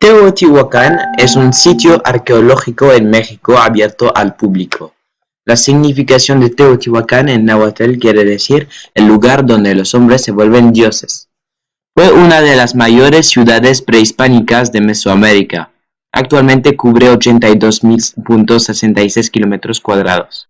Teotihuacán es un sitio arqueológico en México abierto al público. La significación de Teotihuacán en náhuatl quiere decir "el lugar donde los hombres se vuelven dioses". Fue una de las mayores ciudades prehispánicas de Mesoamérica. Actualmente cubre 82.066 kilómetros cuadrados.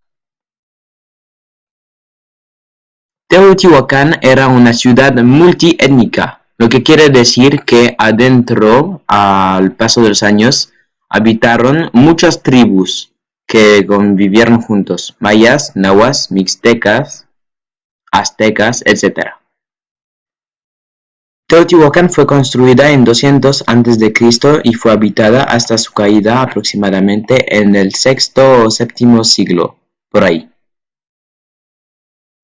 Teotihuacán era una ciudad multiétnica, lo que quiere decir que adentro, al paso de los años, habitaron muchas tribus que convivieron juntos: mayas, nahuas, mixtecas, aztecas, etc. Teotihuacán fue construida en 200 a.C. y fue habitada hasta su caída aproximadamente en el sexto o séptimo siglo, por ahí,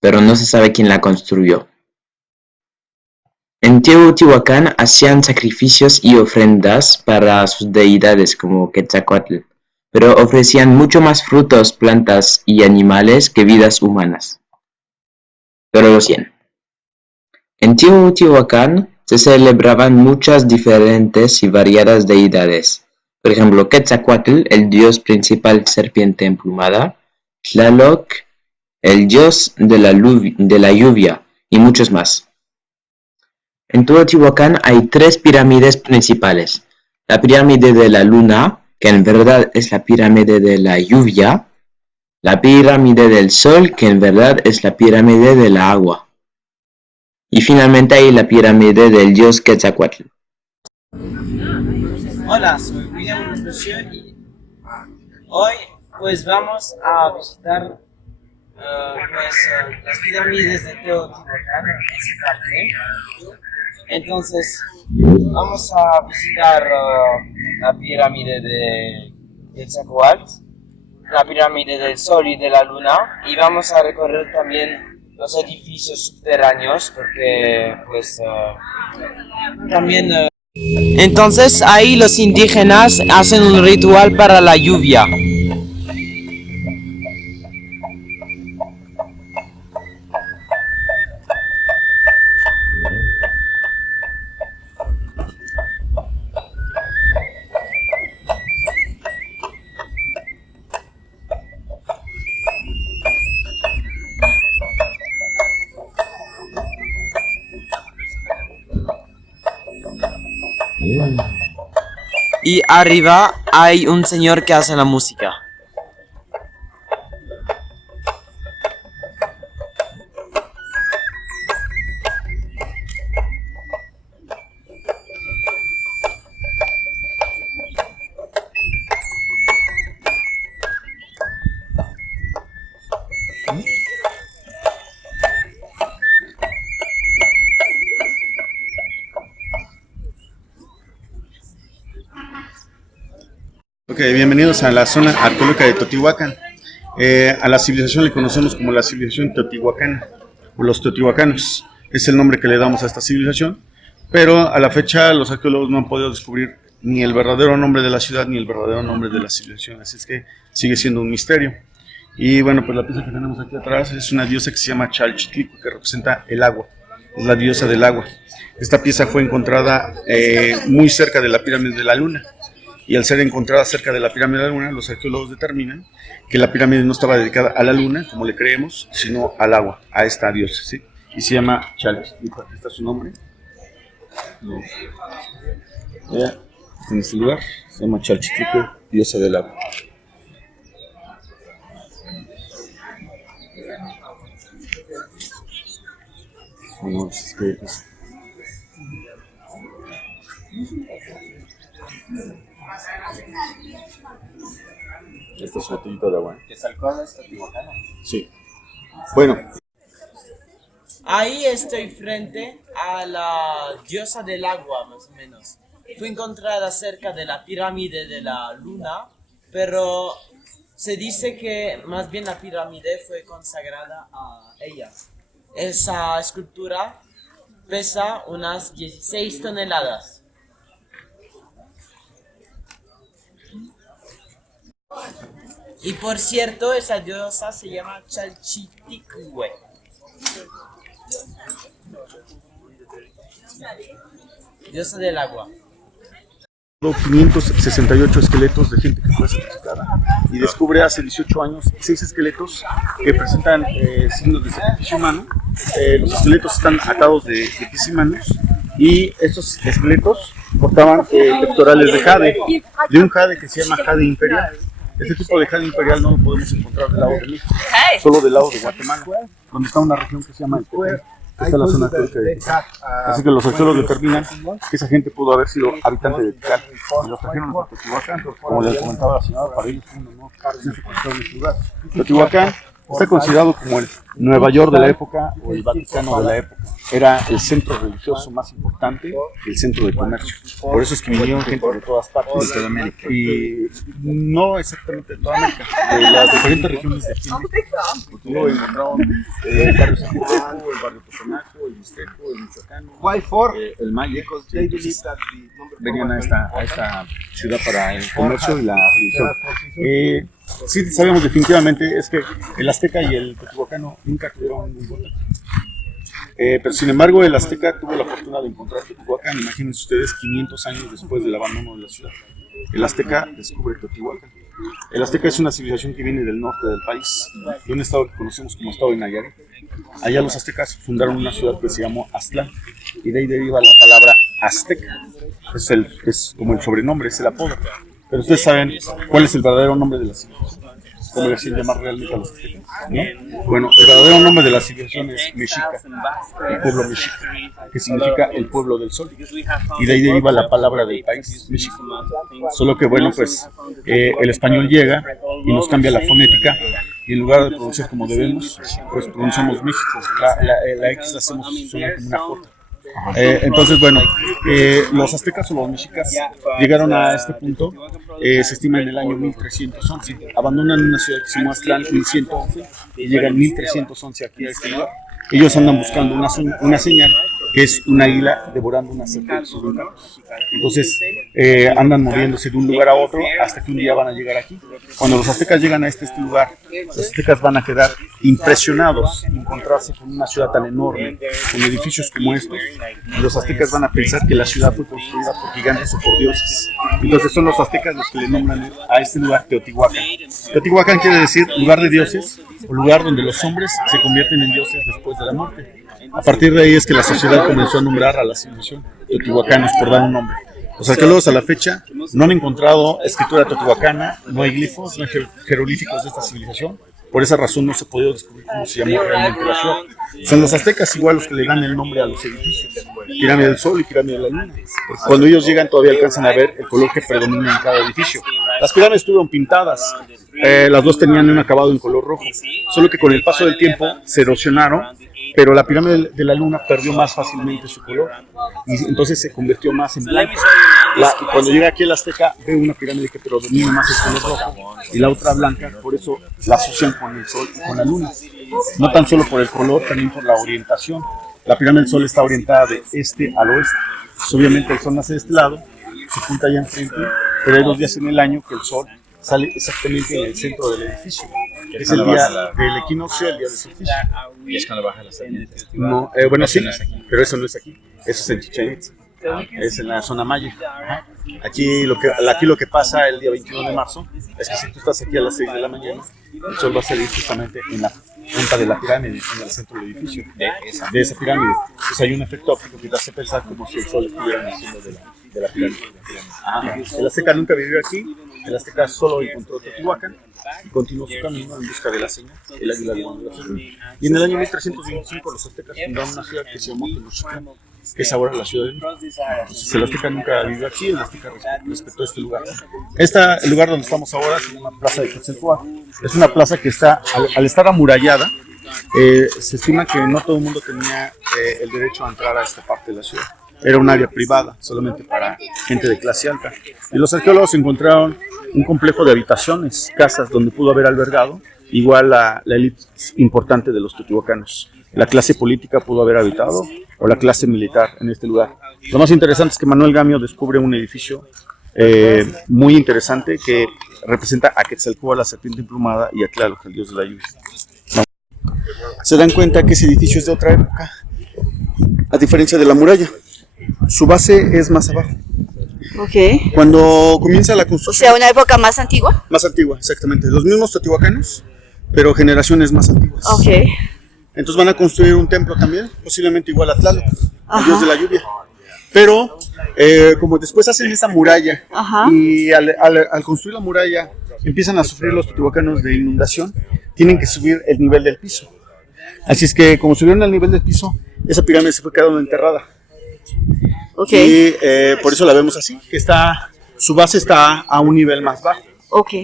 pero no se sabe quién la construyó. En Teotihuacán hacían sacrificios y ofrendas para sus deidades como Quetzalcóatl, pero ofrecían mucho más frutos, plantas y animales que vidas humanas. Pero lo hacían. En Teotihuacán se celebraban muchas diferentes y variadas deidades. Por ejemplo, Quetzalcóatl, el dios principal serpiente emplumada; Tlaloc, el dios de la lluvia, y muchos más. En Teotihuacán hay tres pirámides principales: la pirámide de la luna, que en verdad es la pirámide de la lluvia; la pirámide del sol, que en verdad es la pirámide del agua; y finalmente hay la pirámide del dios Quetzalcóatl. Hola, soy William Lucio y hoy pues vamos a visitar las pirámides de Teotihuacán en ese parque. Entonces vamos a visitar la pirámide de Quetzalcóatl, la pirámide del Sol y de la Luna, y vamos a recorrer también los edificios subterráneos porque pues también entonces ahí los indígenas hacen un ritual para la lluvia. Y arriba hay un señor que hace la música. Ok, bienvenidos a la zona arqueológica de Teotihuacán. A la civilización le conocemos como la civilización teotihuacana o los teotihuacanos. Es el nombre que le damos a esta civilización, pero a la fecha los arqueólogos no han podido descubrir ni el verdadero nombre de la ciudad ni el verdadero nombre de la civilización, así es que sigue siendo un misterio. Y bueno, pues la pieza que tenemos aquí atrás es una diosa que se llama Chalchitlico, que representa el agua, es la diosa del agua. Esta pieza fue encontrada muy cerca de la pirámide de la Luna. Y al ser encontrada cerca de la pirámide de la luna, los arqueólogos determinan que la pirámide no estaba dedicada a la luna, como le creemos, sino al agua, a esta diosa, ¿sí? Y se llama Chalchitlico. Aquí está su nombre. Ella, en este lugar, se llama Chalchitlico, diosa del agua. Bueno, esta es una botellita de agua. Quetzalcóatl es teotihuacana. Sí. Bueno, Ahí estoy frente a la diosa del agua, más o menos. Fue encontrada cerca de la pirámide de la luna, pero se dice que más bien la pirámide fue consagrada a ella. Esa escultura pesa unas 16 toneladas. Y por cierto, esa diosa se llama Chalchiticue. Diosa del agua. 568 esqueletos de gente que fue sacrificada y descubre hace 18 años 6 esqueletos que presentan signos de sacrificio humano. Los esqueletos están atados de pies y manos y estos esqueletos portaban pectorales de jade, de un jade que se llama jade imperial. Este tipo de jade imperial no lo podemos encontrar del lado de México, solo del lado de Guatemala, donde está una región que se llama el Tepen. Esta es la zona arqueológica de Tikal. Así que los arqueólogos determinan que esa gente pudo haber sido habitante de Tikal y los trajeron a Teotihuacán, como les comentaba la señora, para ellos fue un honor ser secuestrados en este lugar. Teotihuacán está considerado como el Nueva York de la época o el Vaticano de la época. Era el centro religioso más importante y el centro de comercio. Por eso es que vinieron gente de todas partes de toda América. Y no exactamente de toda América, de las diferentes regiones de aquí. Porque luego encontraron el barrio Zacateco, el barrio Totonaco, el Mixteco, el Michoacano, el Maya. Venían a esta ciudad para el comercio y la religión. Sí sabemos definitivamente es que el azteca y el teotihuacano nunca tuvieron un voto. Pero sin embargo el azteca tuvo la fortuna de encontrar Teotihuacán. Imagínense ustedes 500 años después del abandono de la ciudad. El azteca descubre Teotihuacán. El azteca es una civilización que viene del norte del país, de un estado que conocemos como estado de Nayarit. Allá los aztecas fundaron una ciudad que se llamó Aztlán y de ahí deriva la palabra azteca. Es como el sobrenombre, es el apodo. Pero ustedes saben cuál es el verdadero nombre de la civilización. ¿Cómo decir llamar realmente a los aztecas? ¿No? Bueno, el verdadero nombre de la civilización es Mexica, el pueblo mexica, que significa el pueblo del sol. Y de ahí deriva la palabra del país, México. Solo que bueno, pues el español llega y nos cambia la fonética y en lugar de pronunciar como debemos, pues pronunciamos México. La X la hacemos sonar como una J. Entonces, bueno, los aztecas o los mexicas llegaron a este punto, se estima en el año 1311, abandonan una ciudad que se llama Aztlán 1111 y llegan en 1311 aquí a este lugar. Ellos andan buscando una señal que es una águila devorando una serpiente sobre un campo. Entonces andan moviéndose de un lugar a otro hasta que un día van a llegar aquí. Cuando los aztecas llegan a este lugar, los aztecas van a quedar impresionados de encontrarse con una ciudad tan enorme, con edificios como estos. Y los aztecas van a pensar que la ciudad fue construida por gigantes o por dioses. Entonces son los aztecas los que le nombran a este lugar Teotihuacán. Teotihuacán quiere decir lugar de dioses o lugar donde los hombres se convierten en dioses después de la muerte. A partir de ahí es que la sociedad comenzó a nombrar a la civilización teotihuacanos por dar un nombre. Los arqueólogos a la fecha no han encontrado escritura teotihuacana, no hay glifos, no hay jeroglíficos de esta civilización. Por esa razón no se ha podido descubrir cómo se llamó realmente la ciudad. Son los aztecas igual los que le dan el nombre a los edificios, Pirámide del Sol y Pirámide de la Luna. Cuando ellos llegan todavía alcanzan a ver el color que predomina en cada edificio. Las pirámides estuvieron pintadas, las dos tenían un acabado en color rojo, solo que con el paso del tiempo se erosionaron, pero la Pirámide de la Luna perdió más fácilmente su color y entonces se convirtió más en blanco. Y cuando llega aquí el azteca ve una pirámide que predomina más el color rojo y la otra blanca, por eso la asocian con el sol y con la luna. No tan solo por el color, también por la orientación. La pirámide del sol está orientada de este al oeste. Pues obviamente el sol nace de este lado, se junta allá enfrente, pero hay 2 días en el año que el sol sale exactamente en el centro del edificio. Es el día del equinoccio, el día del solsticio. Y es cuando baja la serpiente. No, bueno, sí, pero eso no es aquí. Eso es en Chichén Itzá. Es en la zona maya. Aquí lo que pasa el día 21 de marzo es que si tú estás aquí a las 6 de la mañana, el sol va a salir justamente en la punta de la pirámide, en el centro del edificio, de esa pirámide. Entonces hay un efecto óptico que te hace pensar como si el sol estuviera naciendo de la pirámide. El azteca nunca vivió aquí, el azteca solo encontró Teotihuacán y continuó su camino en busca de la señal, el águila de la. Y en el año 1325 los aztecas fundaron una ciudad que se llamó Tenochtitlan, que es ahora la ciudad de México. Entonces el azteca nunca vivió aquí, el azteca respetó este lugar. El lugar donde estamos ahora se llama Plaza de Quetzalcóatl. Es una plaza que está, al estar amurallada, se estima que no todo el mundo tenía el derecho a entrar a esta parte de la ciudad. Era un área privada, solamente para gente de clase alta. Y los arqueólogos encontraron un complejo de habitaciones, casas donde pudo haber albergado, igual la élite importante de los teotihuacanos. La clase política pudo haber habitado, o la clase militar en este lugar. Lo más interesante es que Manuel Gamio descubre un edificio muy interesante que representa a Quetzalcóatl, la serpiente emplumada, y a Tlaloc, el dios de la lluvia. Se dan cuenta que ese edificio es de otra época, a diferencia de la muralla. Su base es más abajo. Ok. Cuando comienza la O construcción, sea, una época más antigua. más antigua, exactamente, los mismos teotihuacanos, pero generaciones más antiguas. Ok. Entonces van a construir un templo también, posiblemente igual a Tlaloc, el Ajá. dios de la lluvia. Pero como después hacen esa muralla Ajá. y al construir la muralla empiezan a sufrir los teotihuacanos de inundación, tienen que subir el nivel del piso. Así es que como subieron al nivel del piso, esa pirámide se fue quedando enterrada. Ok. Y por eso la vemos así, que su base está a un nivel más bajo. Ok.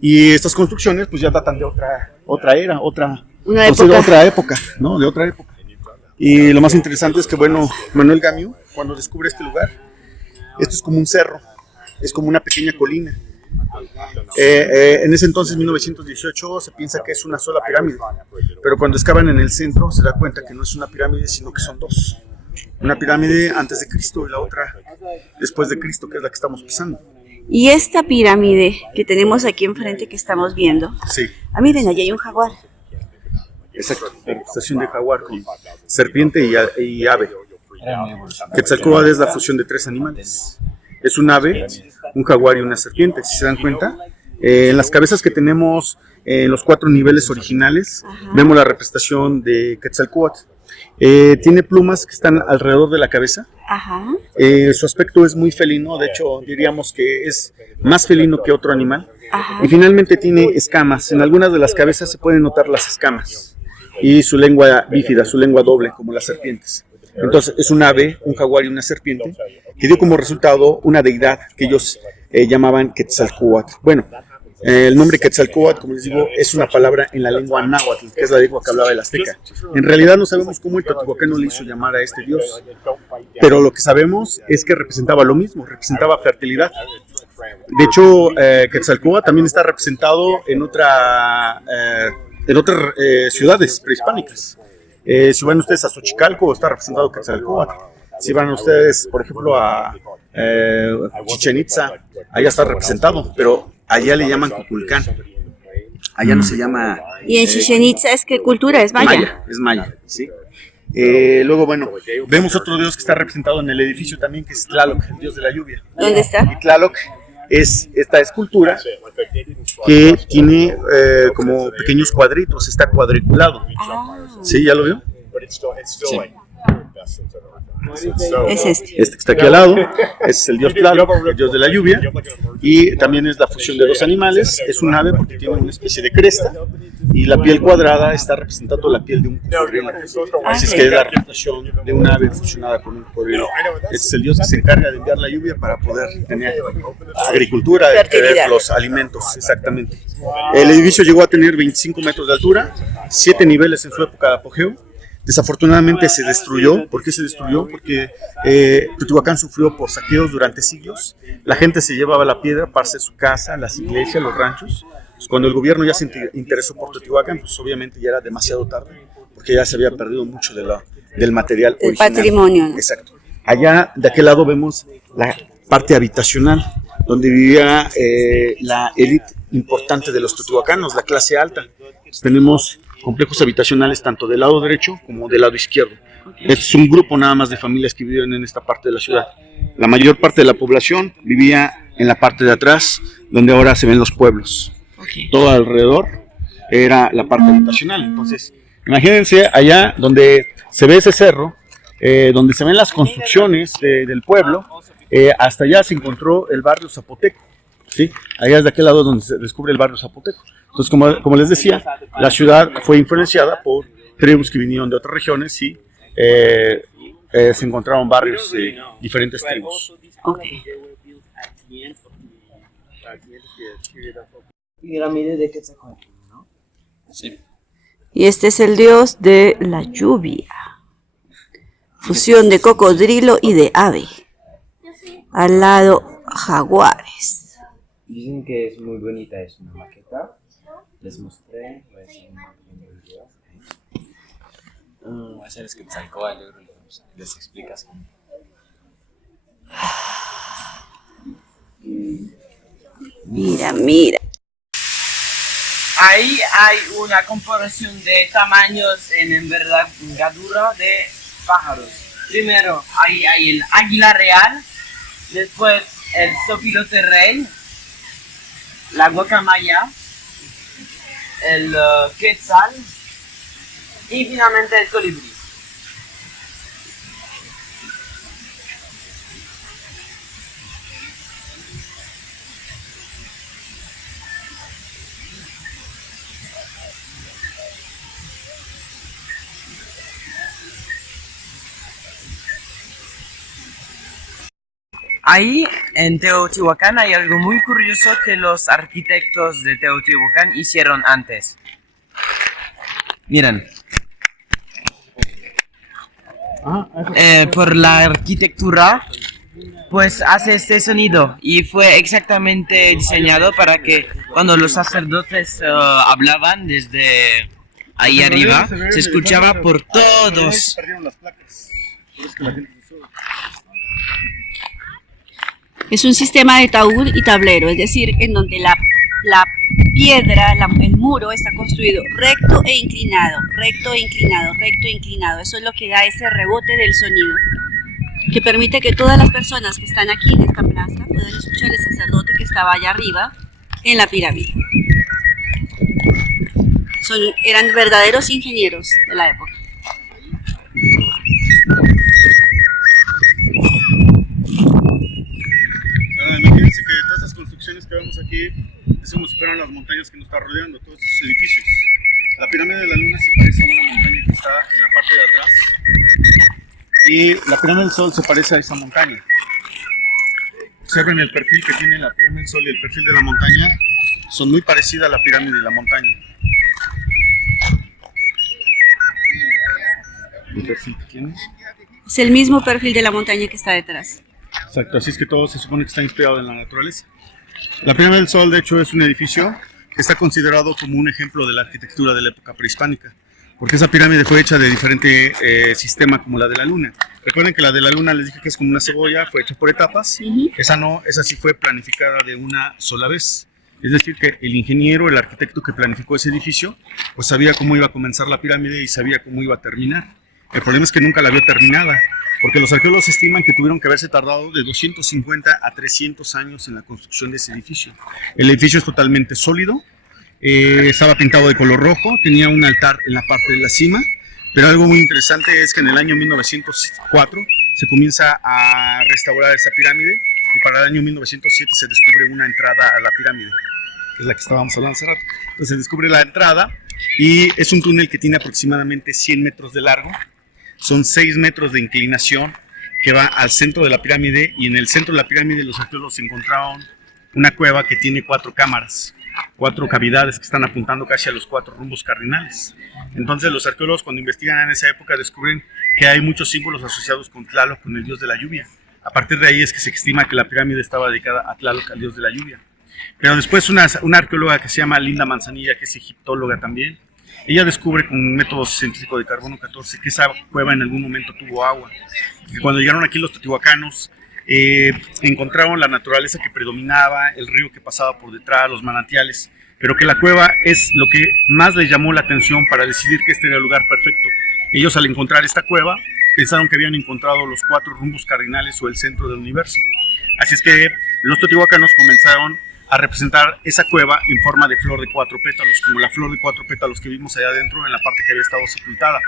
Y estas construcciones pues ya datan de otra era, Una otra época, ¿no? De otra época. Y lo más interesante es que, bueno, Manuel Gamiu, cuando descubre este lugar, esto es como un cerro, es como una pequeña colina. En ese entonces, 1918, se piensa que es una sola pirámide, pero cuando excavan en el centro se da cuenta que no es una pirámide, sino que son dos. Una pirámide antes de Cristo y la otra después de Cristo, que es la que estamos pisando. Y esta pirámide que tenemos aquí enfrente que estamos viendo. Sí. Ah, miren, allí hay un jaguar. Exacto, la representación de jaguar con serpiente y ave. Quetzalcóatl es la fusión de tres animales. Es un ave, un jaguar y una serpiente. Si se dan cuenta, en las cabezas que tenemos en los 4 niveles originales, vemos la representación de Quetzalcóatl. Tiene plumas que están alrededor de la cabeza. Ajá. Su aspecto es muy felino, de hecho diríamos que es más felino que otro animal. Ajá. Y finalmente tiene escamas. En algunas de las cabezas se pueden notar las escamas. Y su lengua bífida, su lengua doble, como las serpientes. Entonces es un ave, un jaguar y una serpiente, que dio como resultado una deidad que ellos llamaban Quetzalcóatl. Bueno, el nombre Quetzalcóatl, como les digo, es una palabra en la lengua náhuatl, que es la lengua que hablaba el azteca. En realidad no sabemos cómo el teotihuacano le hizo llamar a este dios, pero lo que sabemos es que representaba lo mismo, representaba fertilidad. De hecho, Quetzalcóatl también está representado en otras ciudades prehispánicas. Si van ustedes a Xochicalco, está representado Quetzalcóatl. Si van ustedes, por ejemplo, a Chichén Itzá, allá está representado, pero allá le llaman Cuculcán. Allá no se llama... ¿Y en Chichén Itzá es qué cultura? ¿Es maya? Es maya, ¿sí? Luego, bueno, vemos otro dios que está representado en el edificio también, que es Tlaloc, el dios de la lluvia. ¿Dónde está? Y Tlaloc es esta escultura que tiene como pequeños cuadritos, está cuadriculado. ¿Sí? ¿Ya lo vio? Sí. Es este. Este que está aquí al lado es el dios Tlaloc, el dios de la lluvia, y también es la fusión de dos animales. Es un ave porque tiene una especie de cresta y la piel cuadrada está representando la piel de un cocodrilo. Así es que es la representación de un ave fusionada con un cocodrilo. Este es el dios que se encarga de enviar la lluvia para poder tener agricultura, de tener los alimentos, exactamente. El edificio llegó a tener 25 metros de altura, 7 niveles en su época de apogeo. Desafortunadamente se destruyó. ¿Por qué se destruyó? Porque Teotihuacán sufrió por saqueos durante siglos. La gente se llevaba la piedra para hacer su casa, las iglesias, los ranchos. Pues cuando el gobierno ya se interesó por Teotihuacán, pues obviamente ya era demasiado tarde, porque ya se había perdido mucho del material original. El patrimonio, ¿no? Exacto. Allá, de aquel lado, vemos la parte habitacional, donde vivía la élite importante de los teotihuacanos, la clase alta. Pues tenemos complejos habitacionales tanto del lado derecho como del lado izquierdo. Este es un grupo nada más de familias que vivían en esta parte de la ciudad. La mayor parte de la población vivía en la parte de atrás, donde ahora se ven los pueblos. Todo alrededor era la parte habitacional. Entonces, imagínense allá donde se ve ese cerro, donde se ven las construcciones del pueblo, hasta allá se encontró el barrio Zapoteco. ¿Sí? Allá es de aquel lado donde se descubre el barrio Zapoteco. Entonces, como les decía, la ciudad fue influenciada por tribus que vinieron de otras regiones y se encontraron barrios de diferentes tribus. Okay. Pirámide de Quetzalcóatl, ¿no? Sí. Y este es el dios de la lluvia. Fusión de cocodrilo y de ave. Al lado, jaguares. Dicen que es muy bonita, es una maqueta. Les mostré, voy a hacer una pequeña video. Va a ser Quetzalcóatl, les explicas. Mira, mira. Ahí hay una comparación de tamaños en envergadura de pájaros. Primero, ahí hay el águila real, después el sopilote rey, la guacamaya, el quetzal y finalmente el colibrí. Ahí en Teotihuacán hay algo muy curioso que los arquitectos de Teotihuacán hicieron antes. Miren. Por la arquitectura, pues hace este sonido y fue exactamente diseñado para que cuando los sacerdotes hablaban desde ahí arriba, se escuchaba por todos. Es un sistema de taúd y tablero, es decir, en donde la piedra, el muro está construido recto e inclinado, recto e inclinado, recto e inclinado. Eso es lo que da ese rebote del sonido, que permite que todas las personas que están aquí en esta plaza puedan escuchar al sacerdote que estaba allá arriba en la pirámide. Eran verdaderos ingenieros de la época. Imagínense que todas estas construcciones que vemos aquí es como si fueran las montañas que nos están rodeando, todos estos edificios. La pirámide de la luna se parece a una montaña que está en la parte de atrás y la pirámide del sol se parece a esa montaña. Observen el perfil que tiene la pirámide del sol y el perfil de la montaña, son muy parecidas a la pirámide y la montaña. ¿El perfil que tiene? Es el mismo perfil de la montaña que está detrás. Exacto, así es que todo se supone que está inspirado en la naturaleza. La pirámide del Sol, de hecho, es un edificio que está considerado como un ejemplo de la arquitectura de la época prehispánica, porque esa pirámide fue hecha de diferente sistema como la de la Luna. Recuerden que la de la Luna les dije que es como una cebolla, fue hecha por etapas. Esa no, esa sí fue planificada de una sola vez. Es decir, que el ingeniero, el arquitecto que planificó ese edificio, pues sabía cómo iba a comenzar la pirámide y sabía cómo iba a terminar. El problema es que nunca la vio terminada, porque los arqueólogos estiman que tuvieron que haberse tardado de 250 a 300 años en la construcción de ese edificio. El edificio es totalmente sólido, estaba pintado de color rojo, tenía un altar en la parte de la cima, pero algo muy interesante es que en el año 1904 se comienza a restaurar esa pirámide y para el año 1907 se descubre una entrada a la pirámide, que es la que estábamos hablando hace rato. Entonces se descubre la entrada y es un túnel que tiene aproximadamente 100 metros de largo. Son 6 metros de inclinación que va al centro de la pirámide y en el centro de la pirámide los arqueólogos encontraron una cueva que tiene 4 cámaras, 4 cavidades que están apuntando casi a los 4 rumbos cardinales. Entonces los arqueólogos cuando investigan en esa época descubren que hay muchos símbolos asociados con Tlaloc, con el dios de la lluvia. A partir de ahí es que se estima que la pirámide estaba dedicada a Tlaloc, al dios de la lluvia. Pero después una arqueóloga que se llama Linda Manzanilla, que es egiptóloga también, ella descubre con un método científico de carbono 14 que esa cueva en algún momento tuvo agua. Y cuando llegaron aquí los teotihuacanos, encontraron la naturaleza que predominaba, el río que pasaba por detrás, los manantiales, pero que la cueva es lo que más les llamó la atención para decidir que este era el lugar perfecto. Ellos al encontrar esta cueva pensaron que habían encontrado los 4 rumbos cardinales o el centro del universo. Así es que los teotihuacanos comenzaron a representar esa cueva en forma de flor de 4 pétalos, como la flor de 4 pétalos que vimos allá adentro en la parte que había estado sepultada.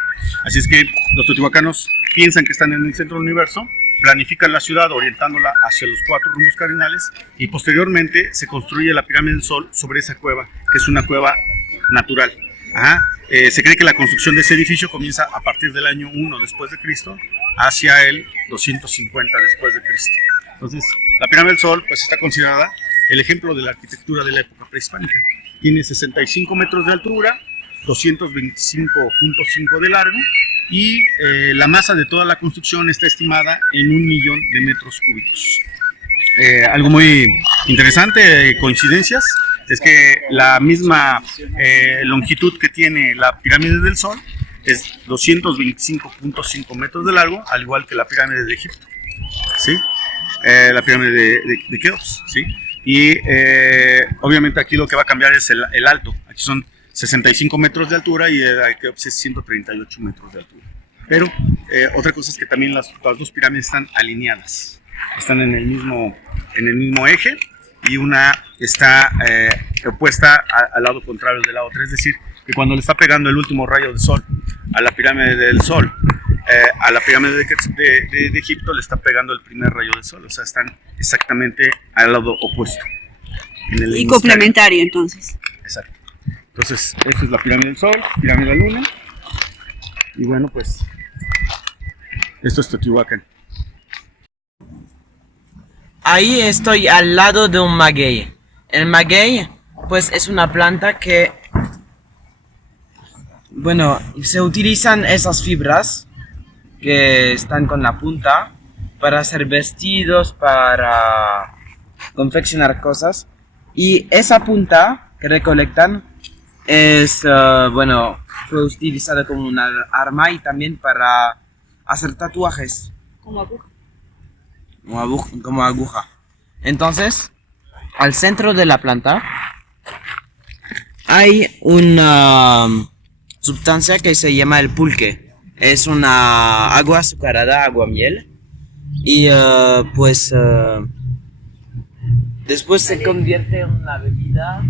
Así es que los teotihuacanos piensan que están en el centro del universo, planifican la ciudad orientándola hacia los 4 rumbos cardinales y posteriormente se construye la pirámide del Sol sobre esa cueva, que es una cueva natural. Se cree que la construcción de ese edificio comienza a partir del año 1 después de Cristo hacia el 250 después de Cristo. Entonces, la pirámide del Sol pues está considerada el ejemplo de la arquitectura de la época prehispánica. Tiene 65 metros de altura, 225.5 de largo y la masa de toda la construcción está estimada en 1.000.000 de metros cúbicos. Algo muy interesante, coincidencias, es que la misma longitud que tiene la pirámide del Sol es 225.5 metros de largo, al igual que la pirámide de Egipto, ¿sí? La pirámide de Keops, ¿sí? Y obviamente aquí lo que va a cambiar es el alto. Aquí son 65 metros de altura y Keops es 138 metros de altura. Pero otra cosa es que también las 2 pirámides están alineadas. están en el mismo eje, y una está opuesta al lado contrario del lado 3, es decir, que cuando le está pegando el último rayo del sol a la pirámide del sol, a la pirámide de Egipto le está pegando el primer rayo del sol, o sea, están exactamente al lado opuesto. Y complementario, entonces. Exacto. Entonces, esta es la pirámide del sol, pirámide de la luna, y bueno, pues, esto es Teotihuacán. Ahí estoy al lado de un maguey. El maguey, pues, es una planta que, bueno, se utilizan esas fibras que están con la punta para hacer vestidos, para confeccionar cosas. Y esa punta que recolectan es, bueno, fue utilizada como una arma y también para hacer tatuajes. Como aguja. Como aguja. Entonces, al centro de la planta hay una sustancia que se llama el pulque. Es una agua azucarada, agua miel. Y pues después se convierte en una bebida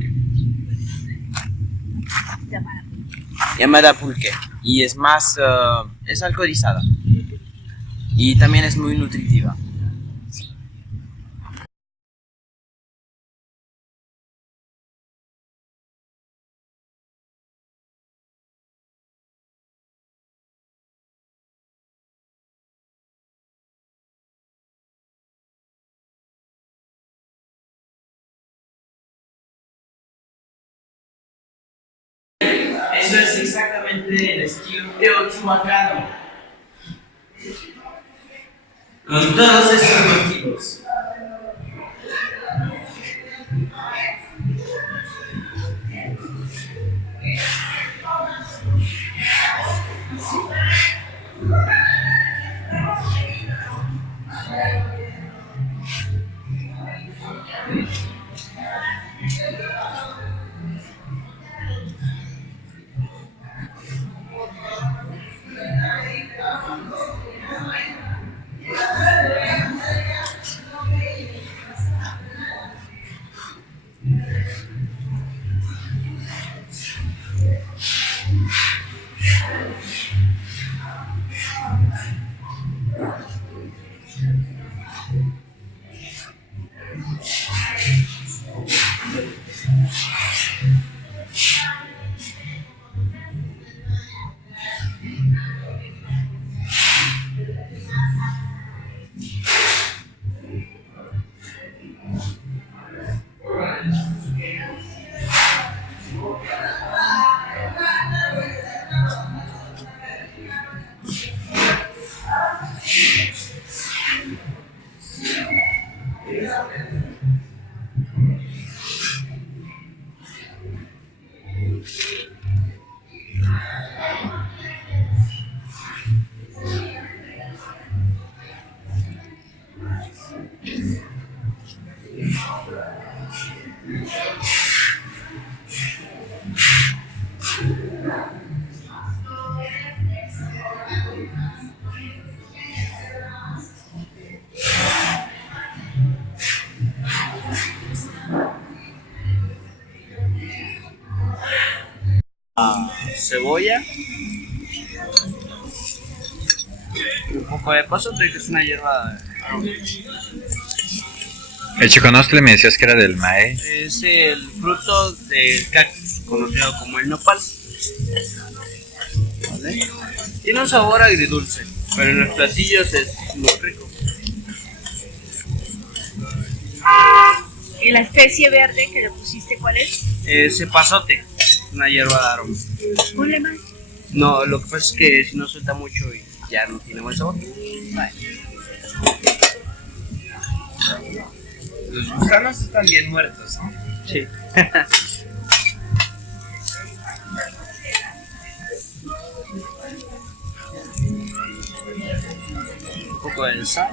llamada pulque. Y es más, es alcoholizada. Y también es muy nutritiva. Eso es exactamente el estilo teotihuacano. Con todos esos motivos. Cebolla, un poco de pasote, que es una hierba. El chiconostle me decías que era del maíz. Es el fruto del cactus, conocido como el nopal. ¿Vale? Tiene un sabor agridulce, pero en los platillos es muy rico. ¿Y la especie verde que le pusiste cuál es? Es pasote, una hierba de aroma. Ponle más. No, lo que pasa es que si no suelta mucho y ya no tiene buen sabor. Vale. Los gusanos están bien muertos, ¿no? Sí. Un poco de sal.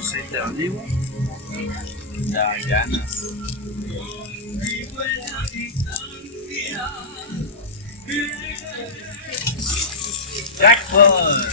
Aceite de oliva. Ya, ganas. Jackpot!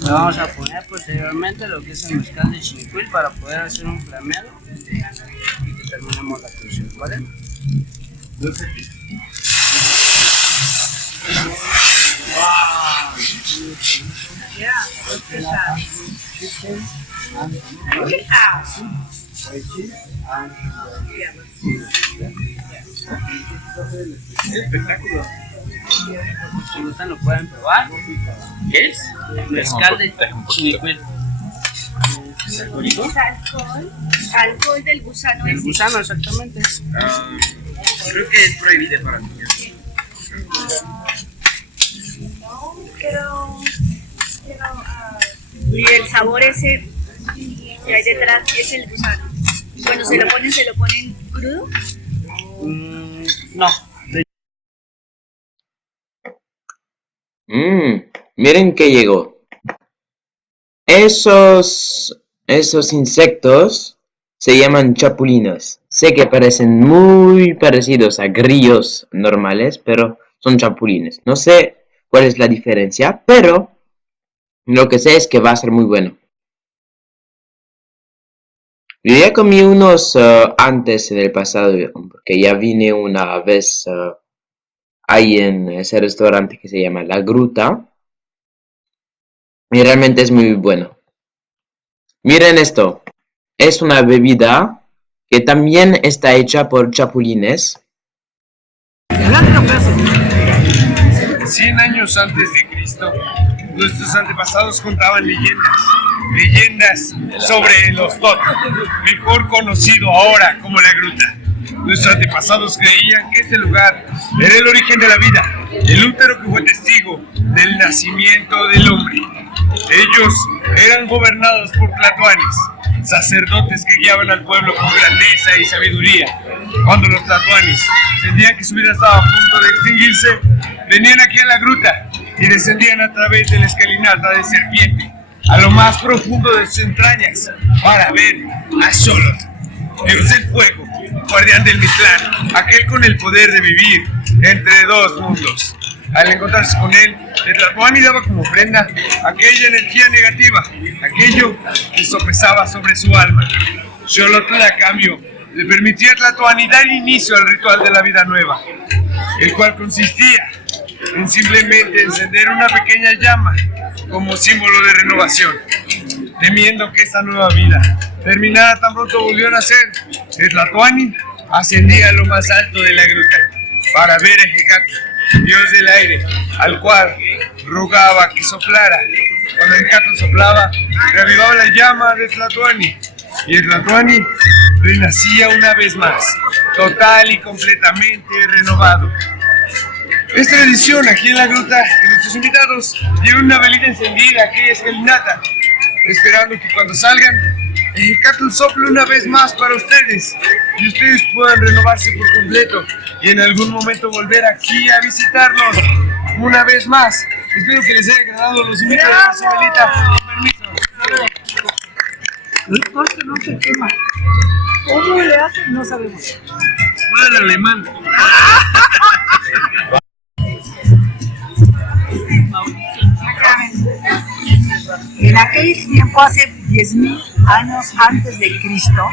Le vamos a poner posteriormente lo que es el mezcal de Chinquil para poder hacer un flameado y que terminemos la cocción, ¿vale? Espectáculo. Si gustan lo pueden probar. ¿Qué es? Mezcal de Chinquil. Es alcohol del gusano El ese. gusano, exactamente. Creo que es prohibido para niños. Y el sabor ese que hay detrás es el gusano. Cuando se lo ponen crudo. No. Miren que llegó. Esos insectos se llaman chapulines. Sé que parecen muy parecidos a grillos normales, pero son chapulines. No sé cuál es la diferencia, pero lo que sé es que va a ser muy bueno. Yo ya comí unos antes en el pasado, porque ya vine una vez ahí en ese restaurante que se llama La Gruta. Y realmente es muy bueno. Miren esto. Es una bebida que también está hecha por chapulines. 100 años antes de Cristo, nuestros antepasados contaban leyendas sobre los Tot, mejor conocido ahora como la Gruta. Nuestros antepasados creían que este lugar era el origen de la vida, el útero que fue testigo del nacimiento del hombre. Ellos eran gobernados por tlatoanis, sacerdotes que guiaban al pueblo con grandeza y sabiduría. Cuando los tlatoanis sentían que su vida estaba a punto de extinguirse, venían aquí a la gruta y descendían a través de la escalinata de serpiente a lo más profundo de sus entrañas para ver a Xolotl, dios del fuego, guardián del Mictlán, aquel con el poder de vivir entre dos mundos. Al encontrarse con él, el Tlatoani daba como ofrenda aquella energía negativa, aquello que sopesaba sobre su alma. Xolotl, a cambio, le permitía a Tlatoani dar inicio al ritual de la vida nueva, el cual consistía en simplemente encender una pequeña llama como símbolo de renovación. Temiendo que esta nueva vida terminara tan pronto volvió a nacer, el Tlatoani ascendía a lo más alto de la gruta para ver a Hecatl, dios del aire, al cual rogaba que soplara. Cuando Hecatl soplaba, reavivaba la llama de Tlatoani, y el Tlatoani renacía una vez más, total y completamente renovado. Es tradición aquí en la gruta que nuestros invitados lleven una velita encendida a aquella escalinata, esperando que cuando salgan, Hecatl sople una vez más para ustedes y ustedes puedan renovarse por completo y en algún momento volver aquí a visitarnos una vez más. Espero que les haya agradado. Los invito a llevar su velita. No, esto no se quema. ¿Cómo le hacen? No sabemos. Bueno, el alemán. En aquel tiempo, hace 10.000 años antes de Cristo,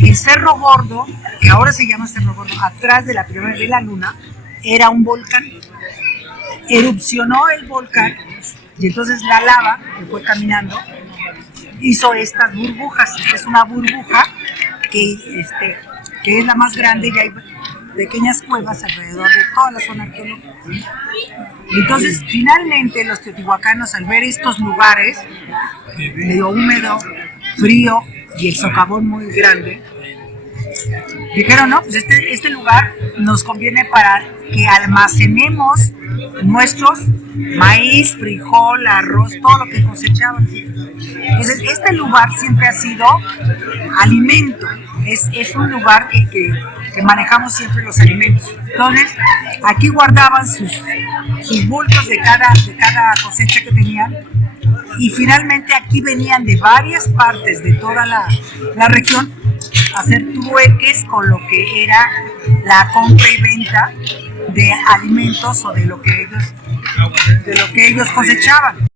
el Cerro Gordo, que ahora se llama Cerro Gordo, atrás de la pirámide de la Luna, era un volcán. Erupcionó el volcán y entonces la lava, que fue caminando, hizo estas burbujas. Es una burbuja que es la más grande y hay pequeñas cuevas alrededor de toda la zona arqueológica. Entonces, finalmente, los teotihuacanos, al ver estos lugares medio húmedo, frío, y el socavón muy grande, dijeron, no, pues este lugar nos conviene para que almacenemos nuestros maíz, frijol, arroz, todo lo que cosechaban. Entonces, este lugar siempre ha sido alimento, es un lugar que manejamos siempre los alimentos. Entonces, aquí guardaban sus bultos de cada cosecha que tenían, y finalmente aquí venían de varias partes de toda la región a hacer trueques con lo que era la compra y venta de alimentos o de lo que ellos cosechaban.